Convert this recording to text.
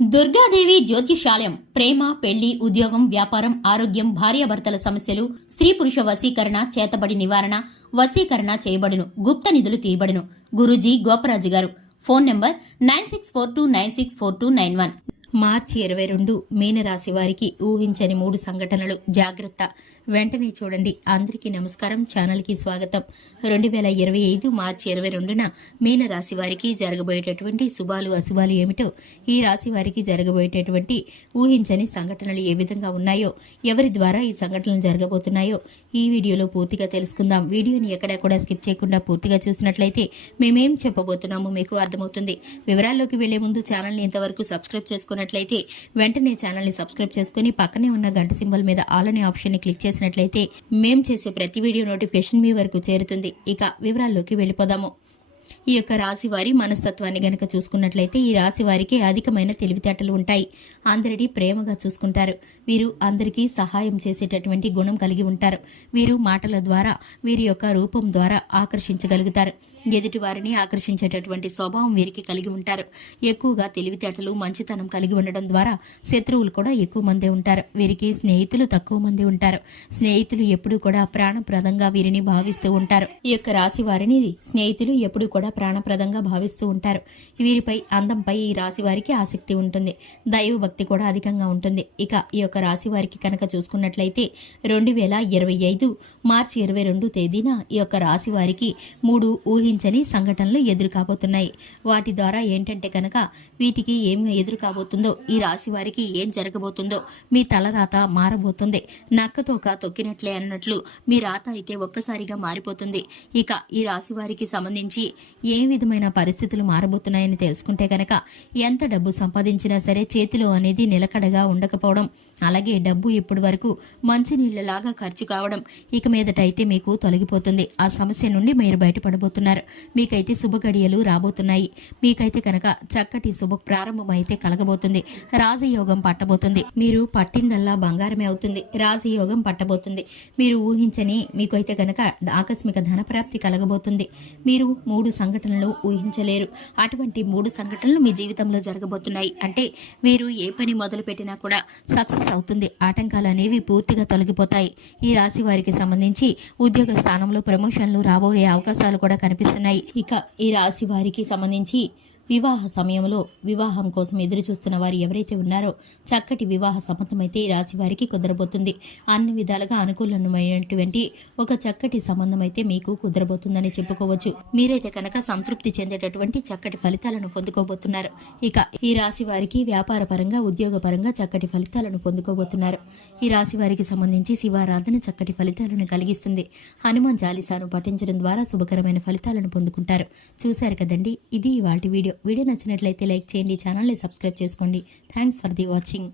దుర్గాదేవి జ్యోతిషాలయం ప్రేమ, పెళ్లి, ఉద్యోగం, వ్యాపారం, ఆరోగ్యం, భార్యాభర్తల సమస్యలు, స్త్రీ పురుష వశీకరణ, చేతబడి నివారణ, వశీకరణ చేయబడును, గుప్త నిధులు తీయబడును. గురూజీ గోపరాజు గారు. Phone number 9642964291. మార్చి 22 మీనరాశి వారికి ఊహించని 3 సంఘటనలు. జాగ్రత్త. వెంటనే చూడండి. అందరికీ నమస్కారం. ఛానల్కి స్వాగతం. 2025 మార్చి 22న మీనరాశి వారికి జరగబోయేటటువంటి శుభాలు అశుభాలు ఏమిటో, ఈ రాశి వారికి జరగబోయేటటువంటి ఊహించని సంఘటనలు ఏ విధంగా ఉన్నాయో, ఎవరి ద్వారా ఈ సంఘటనలు జరగబోతున్నాయో ఈ వీడియోలో పూర్తిగా తెలుసుకుందాం. వీడియోని ఎక్కడా కూడా స్కిప్ చేయకుండా పూర్తిగా చూసినట్లయితే మేమేం చెప్పబోతున్నామో మీకు అర్థమవుతుంది. వివరాల్లోకి వెళ్లే ముందు ఛానల్ని ఇంతవరకు సబ్స్క్రైబ్ చేసుకున్నట్లయితే వెంటనే ఛానల్ని సబ్స్క్రైబ్ చేసుకుని పక్కనే ఉన్న గంట సింబల్ మీద ఆల్ అనే ఆప్షన్ని క్లిక్ చేసినట్లయితే మేం చేసే ప్రతి వీడియో నోటిఫికేషన్ మీ వరకు చేరుతుంది. ఇక వివరాల్లోకి వెళ్ళిపోదాము. ఈ యొక్క రాశి వారి మనస్తత్వాన్ని గనక చూసుకున్నట్లయితే ఈ రాశి వారికి అధికమైన తెలివితేటలు ఉంటాయి. అందరినీ ప్రేమగా చూసుకుంటారు. వీరు అందరికీ సహాయం చేసేటటువంటి గుణం కలిగి ఉంటారు. వీరు మాటల ద్వారా, వీరి యొక్క రూపం ద్వారా ఆకర్షించగలుగుతారు. ఎదుటి వారిని ఆకర్షించేటటువంటి స్వభావం వీరికి కలిగి ఉంటారు. ఎక్కువగా తెలివితేటలు, మంచితనం కలిగి ఉండడం ద్వారా శత్రువులు కూడా ఎక్కువ మంది ఉంటారు. వీరికి స్నేహితులు తక్కువ మంది ఉంటారు. స్నేహితులు ఎప్పుడూ కూడా ప్రాణప్రదంగా వీరిని భావిస్తూ ఉంటారు. ఈ యొక్క రాశి వారిని స్నేహితులు ఎప్పుడూ కూడా ప్రాణప్రదంగా భావిస్తూ ఉంటారు. వీరిపై, అందంపై ఈ రాశి వారికి ఆసక్తి ఉంటుంది. దైవ భక్తి కూడా అధికంగా ఉంటుంది. ఇక ఈ యొక్క రాశి వారికి కనుక చూసుకున్నట్లయితే 2025 మార్చి 22 తేదీన ఈ యొక్క రాశి వారికి 3 ఊహించని సంఘటనలు ఎదురు కాబోతున్నాయి. వాటి ద్వారా ఏంటంటే కనుక వీటికి ఏం ఎదురు కాబోతుందో, ఈ రాశి వారికి ఏం జరగబోతుందో, మీ తలరాత మారబోతుంది. నక్కతోక తొక్కినట్లే అన్నట్లు మీ రాత అయితే ఒక్కసారిగా మారిపోతుంది. ఇక ఈ రాశి వారికి సంబంధించి ఏ విధమైన పరిస్థితులు మారబోతున్నాయని తెలుసుకుంటే కనుక ఎంత డబ్బు సంపాదించినా సరే చేతిలో అనేది నిలకడగా ఉండకపోవడం, అలాగే డబ్బు ఇప్పటి వరకు మంచినీళ్లలాగా ఖర్చు కావడం ఇక మీదటైతే మీకు తొలగిపోతుంది. ఆ సమస్య నుండి మీరు బయటపడబోతున్నారు. మీకైతే శుభ గడియలు రాబోతున్నాయి. మీకైతే కనుక చక్కటి శుభ ప్రారంభం అయితే కలగబోతుంది. రాజయోగం పట్టబోతుంది. మీరు పట్టిందల్లా బంగారమే అవుతుంది. రాజయోగం పట్టబోతుంది. మీరు ఊహించని మీకైతే కనుక ఆకస్మిక ధనప్రాప్తి కలగబోతుంది. మీరు 3 సంఘటనలు ఊహించలేరు. అటువంటి 3 సంఘటనలు మీ జీవితంలో జరగబోతున్నాయి. అంటే వీరు ఏ పని మొదలు పెట్టినా కూడా సక్సెస్ అవుతుంది. ఆటంకాలు అనేవి పూర్తిగా తొలగిపోతాయి. ఈ రాశి వారికి సంబంధించి ఉద్యోగ స్థానంలో ప్రమోషన్లు రాబోయే అవకాశాలు కూడా కనిపిస్తున్నాయి. ఇక ఈ రాశి వారికి సంబంధించి వివాహ సమయంలో వివాహం కోసం ఎదురు చూస్తున్న వారు ఎవరైతే ఉన్నారో చక్కటి వివాహ సంబంధమైతే ఈ రాశి వారికి కుదరబోతుంది. అన్ని విధాలుగా అనుకూలమైనటువంటి ఒక చక్కటి సంబంధం అయితే మీకు కుదరబోతుందని చెప్పుకోవచ్చు. మీరైతే కనుక సంతృప్తి చెందేటటువంటి చక్కటి ఫలితాలను పొందుకోబోతున్నారు. ఇక ఈ రాశి వారికి వ్యాపార పరంగా, ఉద్యోగ పరంగా చక్కటి ఫలితాలను పొందుకోబోతున్నారు. ఈ రాశి వారికి సంబంధించి శివారాధన చక్కటి ఫలితాలను కలిగిస్తుంది. హనుమాన్ చాలీసాను పఠించడం ద్వారా శుభకరమైన ఫలితాలను పొందుకుంటారు. చూశారు కదండి, ఇది ఇవాల్టి వీడియో. వీడియో నచ్చినట్లయితే లైక్ చేయండి, ఛానల్ని సబ్స్క్రైబ్ చేసుకోండి. Thanks for the watching.